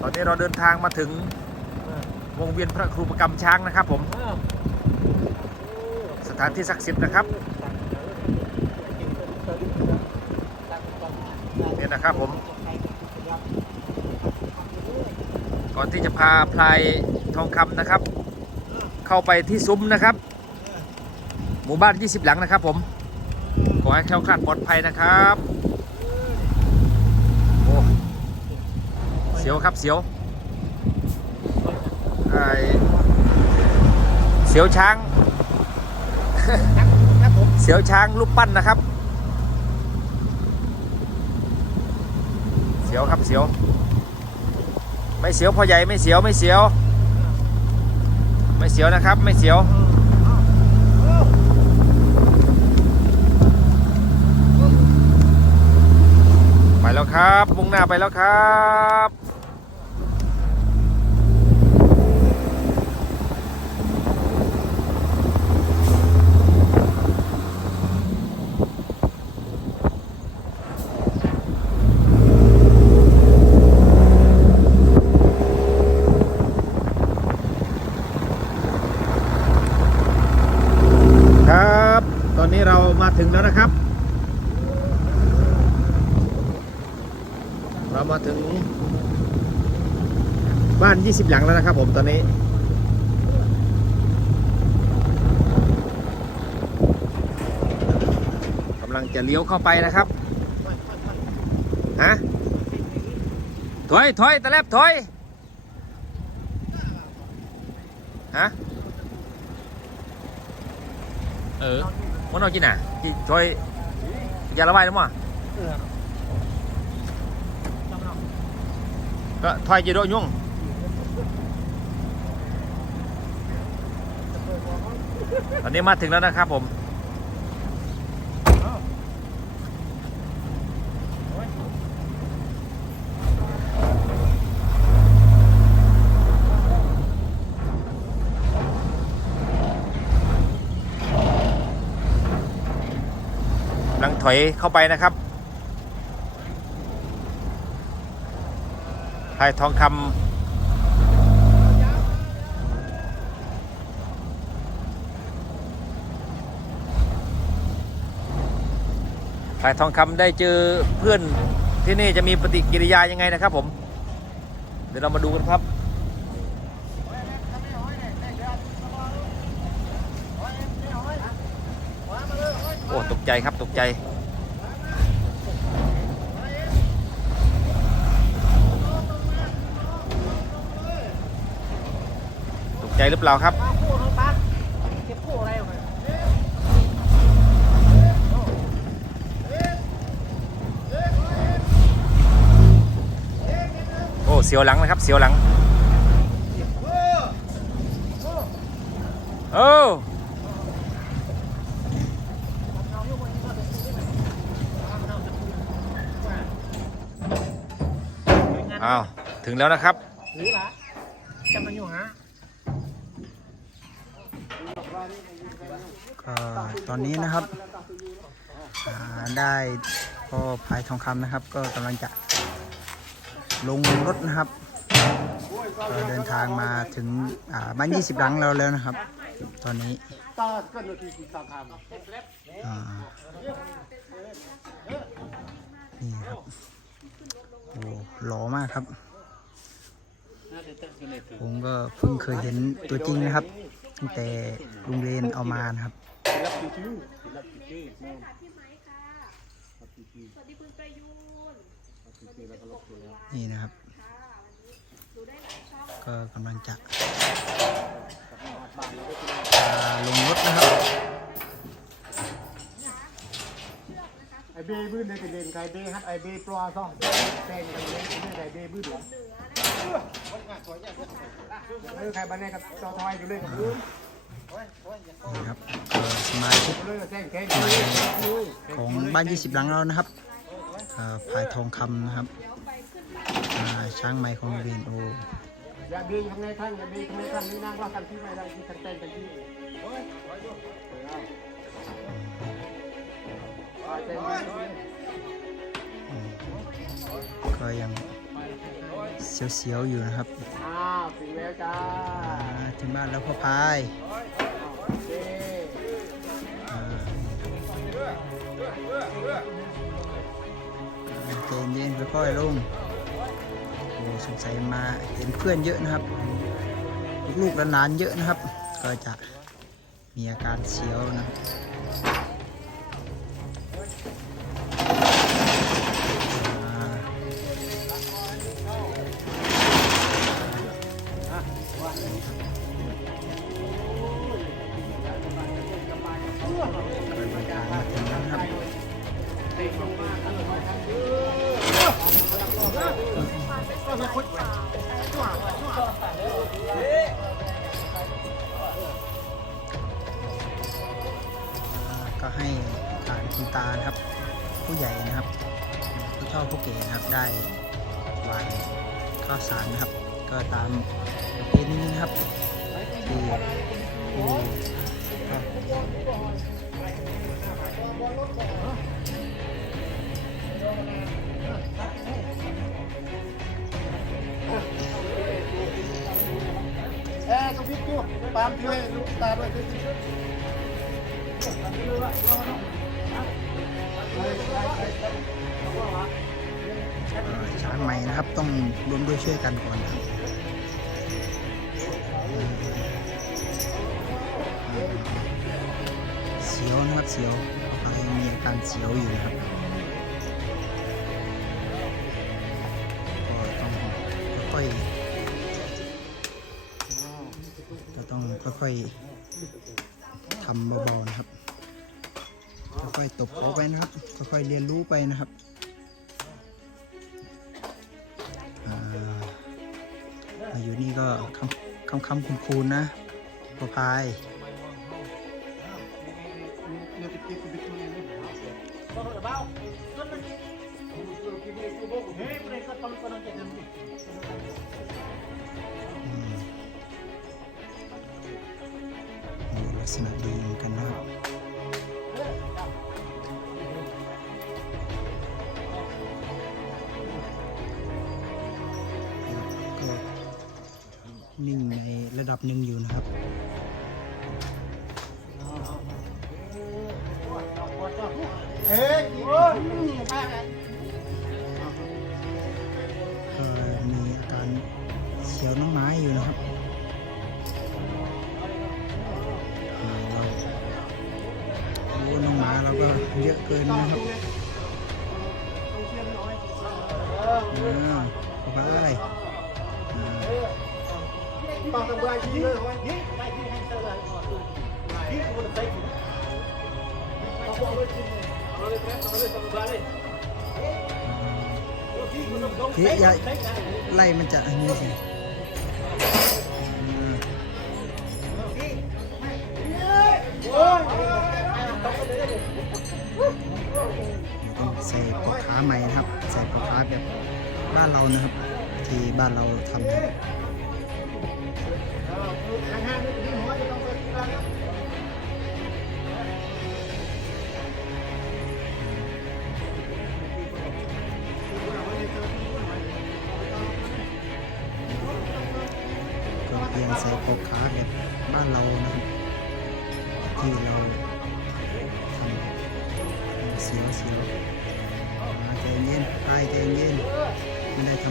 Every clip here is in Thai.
ตอนนี้เราเดินทางมาถึงวงเวียนพระครูประกำช้างนะครับผม สถานที่ศักดิ์สิทธิ์นะครับเนี่ยนะครับผม ก่อนที่จะพาพลายทองคำนะครับ เข้าไปที่ซุ้มนะครับ หมู่บ้าน 20 หลังนะครับผม ขอให้แคล้วคลาดปลอดภัยนะครับโอ้ เสียวครับเสียวไอ้เสียวช้างครับผมเสียวช้างรูปปั้นนะครับ เสียวครับเสียว ไม่เสียวพ่อใหญ่ไม่เสียวไม่เสียว ไม่เสียวนะครับ ไม่เสียวไปแล้วครับ มุ่งหน้าไปแล้วครับครับ ตอนนี้เรามา ถึงแล้วนะครับ เรามาถึง บ้าน 20 หลังแล้วนะครับผมตอนนี้กำลังจะเลี้ยวเข้าไปนะครับฮะถอยถอยตะแลบถอยฮะเออ มันเอากินอะกินถอยยาละไว้แล้วมั้งก็ถอยจีโดยุ่งตอนนี้มาถึงแล้วนะครับผม อยเข้าไปนะครับพายทองคำพายทองคำได้เจอเพื่อนที่นี่จะมีปฏิกิริยายังไงนะครับผม เดี๋ยวเรามาดูกันครับโอ้ตกใจครับตกใจ ตกใจหรือเปล่าครับ โอ้ เสียวหลังนะครับ เสียวหลัง โอ้อ้าว ถึงแล้วนะครับ หรือละจำมันอยู่ฮะ ก็ตอนนี้นะครับได้พ่อพายทองคำนะครับ ก็กำลังจะลงรถนะครับก็เดินทางมาถึงอ่าบ้าน20 หลังเราแล้วนะครับ ตอนนี้นี่คอ่านี่ครับโอ้หล่อมากครับ ผมก็เพิ่งเคยเห็นตัวจริงนะครับตั้งแต่ลุงเรนเอามานะครับำรับชื่อรับชื่อแม่พี่ไม้ค่ะสวัสดีคุณประยูนสวัสดีเป็นปกเลยนี่นะครับ ค่ะวันนี้ดูได้หลายช่องก็กำลังจะอ่าลงรถนะครับไอเบ้บื้นเลยเป็นเลนไก่เบ้ฮัดไอเบ้ปลาซ่องแซงกันเลยไม่ไก่เบ้บื้นหลวงเออใครบ้านนี้กับจอทอยอยู่เลยกับบื้น นี่ครับสมาชิกเลยกับแซงแข่งของบ้าน 20 หลังเรานะครับอ่ายทองคำนะครับอ่าช้างไม้ของเรียนโออย่าเบ้ทำไงท่านอย่าเบ้ทำไงท่านนี่นั่งว่ากันที่ไม่ได้ที่ทางเต้นกันที่ก็ยังเสียวๆอยู่นะครับถึงแล้วจ้าอ่าถึงบ้านแล้วพ่อพาย เคอ่าใจเย็นๆค่อยๆลงโอ้สงสัยมาเห็นเพื่อนเยอะนะครับ ลูกๆหลานๆเยอะนะครับ ก็จะมีอาการเสียวนะครับ ก็ให้ทางคุณตานะครับ ผู้ใหญ่นะครับผู้เฒ่าผู้แก่นะครับได้วานข้าวสารนะครับ ก็ตามประเพณีนะครับที่ผู้ เอ้ยต้องพิจารณามที่ให้ลูกตาด้วยชาใหม่นะครับ ต้องรวมด้วยช่วยกันก่อนนะครับ สียวนะครับเสียวไปมีอาการเสียวอยู่นะครับก็ต้องค่อยๆก็ต้องค่อยๆทำเบาๆนะครับค่อยๆตบเขาไปนะครับค่อยๆเรียนรู้ไปนะครับอ่ามาอยู่นี่ก็คำคำคำคุณคูณนะพอพายอืมโอ้ ลักษณะดีเหมือนกันนะครับนิ่งในระดับหนึ่งอยู่นะครับ ก็เยอะเกินนะครับอ่าเข้าไปอ่า ปากตะไบยิงเลยเหรอยิงได้ยิงให้เท่าไหร่ก่อนยิงคนละใส่ถุงเอาพวกเลยยิงเอาเลยแป๊บเอาเลยสบายเลย พี่อย่าไล่มันจะอันนี้สิอ่าต้อง ใส่ปอกขาใหม่นะครับ ใส่ปอกขาแบบบ้านเรานะครับ ที่บ้านเราทำนะครับก็เพียงใส่ปอกขาแบบบ้านเรานะครับที่เราำเสียวเสียวอ่าใจเย็นไปใจเย็นไม่ได้ท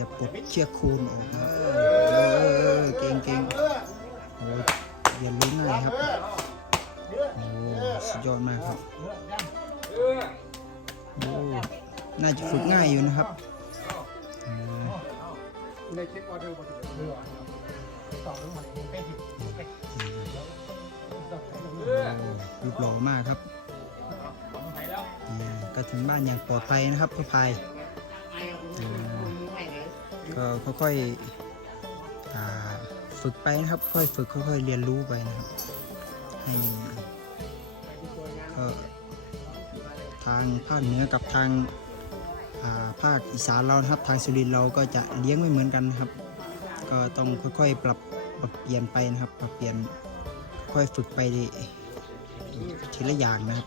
ขยับปลดเชือกคูณออกนะเออเก่งเก่งโอ้อย่าลุ้นเลยครับโอ้สุดยอดมากครับโอ้น่าจะฝึกง่ายอยู่นะครับรูปหล่อมากครับก็ถึงบ้านอย่างปลอดภัยนะครับพ่อพาย ก็ค่อยๆฝึกไปนะครับ ค่อยฝึกค่อยๆเรียนรู้ไปนะครับให้ก็ทางภาคเหนือกับทางาภาคอีสานเราครับทางสุรินทร์เราก็จะเลี้ยงไม่เหมือนกันนะครับ ก็ต้องค่อยๆ ปรับปรับเปลี่ยนไปนะครับปรับเปลี่ยนค่อยฝึกไปทีละอย่างนะครับ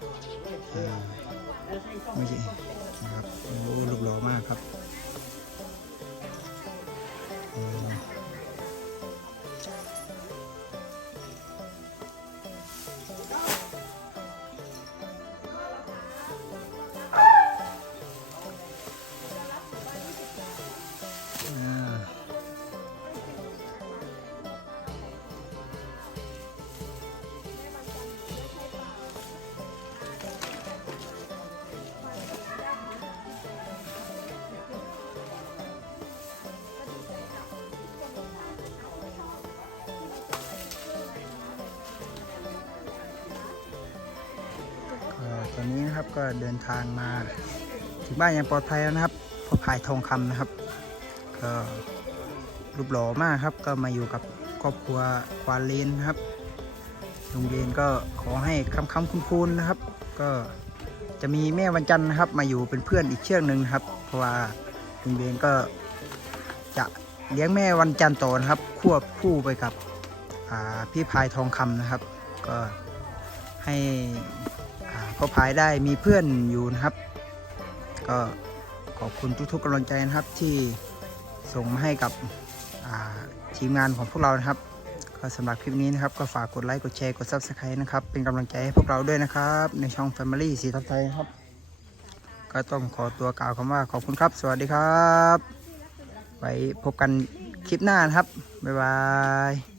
ไม่ใช่นะครับโอ้ลูกหล่อมากครับ Thank you. นะครับ ก็เดินทางมาถึงบ้านอย่างปลอดภัยแล้วนะครับพอพายทองคำนะครับ ก็รูปหล่อมากครับ ก็มาอยู่กับครอบครัวควานเลนนะครับโรงเรียนก็ขอให้คำคำคุณคุณนะครับ ก็จะมีแม่วันจันทร์นะครับ มาอยู่เป็นเพื่อนอีกเชือกหนึ่งครับ เพราะว่าโรงเรียนก็จะเลี้ยงแม่วันจันทร์ต่อนะครับ ควบคู่ไปกับพี่พายทองคำนะครับ ก็ให้ อ่าพ่อพายได้มีเพื่อนอยู่นะครับ ก็ขอบคุณทุกๆกำลังใจนะครับที่ส่งมาให้กับทีมงานของพวกเรานะครับ ก็สำหรับคลิปนี้นะครับ ก็ฝากกดไลค์กดแชร์กด Subscribe นะครับ เป็นกำลังใจให้พวกเราด้วยนะครับ ในช่อง Family สีทับไทยครับ ก็ต้องขอตัวกล่าวคำว่าขอบคุณครับ สวัสดีครับ ไว้พบกันคลิปหน้านะครับ บ๊ายบาย